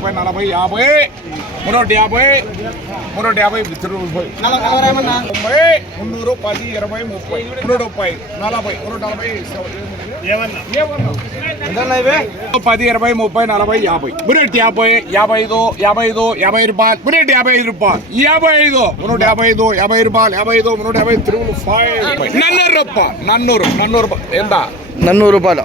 ముప్పై నలభై యాభై మున్నూట యాభై మున్నూట యాభై తిరుగు తొంభై మున్నూరు పది ఇరవై ముప్పై మున్నూట ముప్పై నలభై నూట నలభై పది ఇరవై ముప్పై నలభై యాభై బుల్లెట్ యాభై యాభై ఐదు యాభై ఐదు యాభై రూపాయలు బుల్లెట్ యాభై ఐదు రూపాయలు యాభై ఐదు మున్నూట యాభై ఐదు యాభై రూపాయలు యాభై ఐదు మున్నూట యాభై తిరుగులు ఫైవ్ నన్నూరు రూపాయలు నన్నూరు నన్నూరు రూపాయలు ఎంత నన్నూరు రూపాయలు.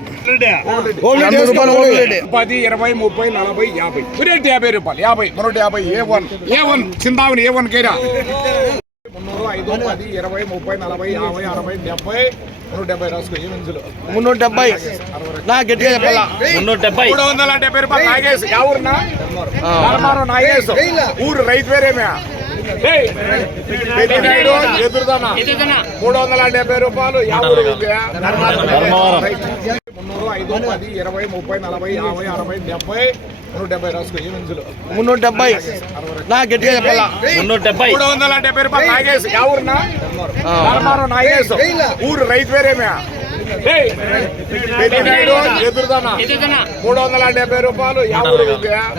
నన్నూరు రూపాయలు రేటే. పది ఇరవై ముప్పై నలభై యాభై. బుల్లెట్ యాభై రూపాయలు యాభై మున్నూట యాభై ఏ వన్ ఏ వన్ చిందావని ఏ వన్ కేరా? మున్నూరు ఐదు పది ఇరవై ముప్పై నలభై యాభై అరవై డెబ్బై. నూట డెబ్బై రాసుకో ఏ డెబ్బై. నా గట్టిగా చెప్పాలా? డెబ్బై. మూడు వందల డెబ్బై రూపాయలు ఆ. ధర్మారం నాగేసు ఊరు రైతు వేరేమే. ఎదురుదానా మూడు వందల డెబ్బై రూపాయలు. మున్నూరు ఐదు పది ఇరవై ముప్పై నలభై యాభై అరవై డెబ్బై. నూట డెబ్బై రాసుకో మంచులు డెబ్బై నా గట్టిగా చెప్పాలా? మున్నూట డెబ్బై. మూడు వందల డెబ్బై రూపాయలు నాగేసి యా ఊరునా. ధర్మారం ఊరు రైతు వేరేమే ఏయ్, పెద్దినాయుడు ఎదురుదానా. మూడు వందల డెబ్బై రూపాయలు. యా ఊరు ఇది?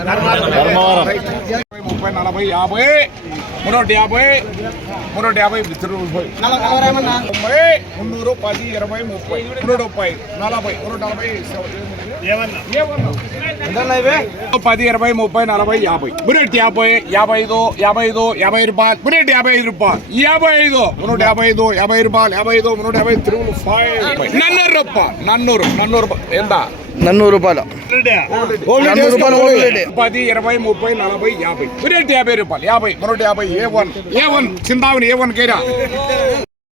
ధర్మవరం. రైతు. ముప్పై నలభై యాభై. మున్నూట యాభై మున్నూట యాభై తిరుగు తొంభై మున్నూరు పది ఇరవై ముప్పై మున్నూట ముప్పై నలభై మున్నూట నలభై పది ఇరవై ముప్పై నలభై యాభై బుల్లెట్ యాభై యాభై ఐదు యాభై ఐదు యాభై రూపాయలు బుల్లెట్ యాభై ఐదు రూపాయలు యాభై ఐదు మున్నూట యాభై ఐదు యాభై రూపాయలు యాభై ఐదు మున్నూట యాభై తిరుగులు ఫైవ్ నన్నూరు రూపాయలు నన్నూరు నన్నూరు రూపాయలు. ఎంత నన్నూరు రూపాయలు. నన్నూరు. పది ఇరవై ముప్పై నలభై యాభై. యాభై రూపాయలు. యాభై మున్నూట యాభై ఏ వన్ ఏ వన్ చిందావని ఏ వన్ కేరా?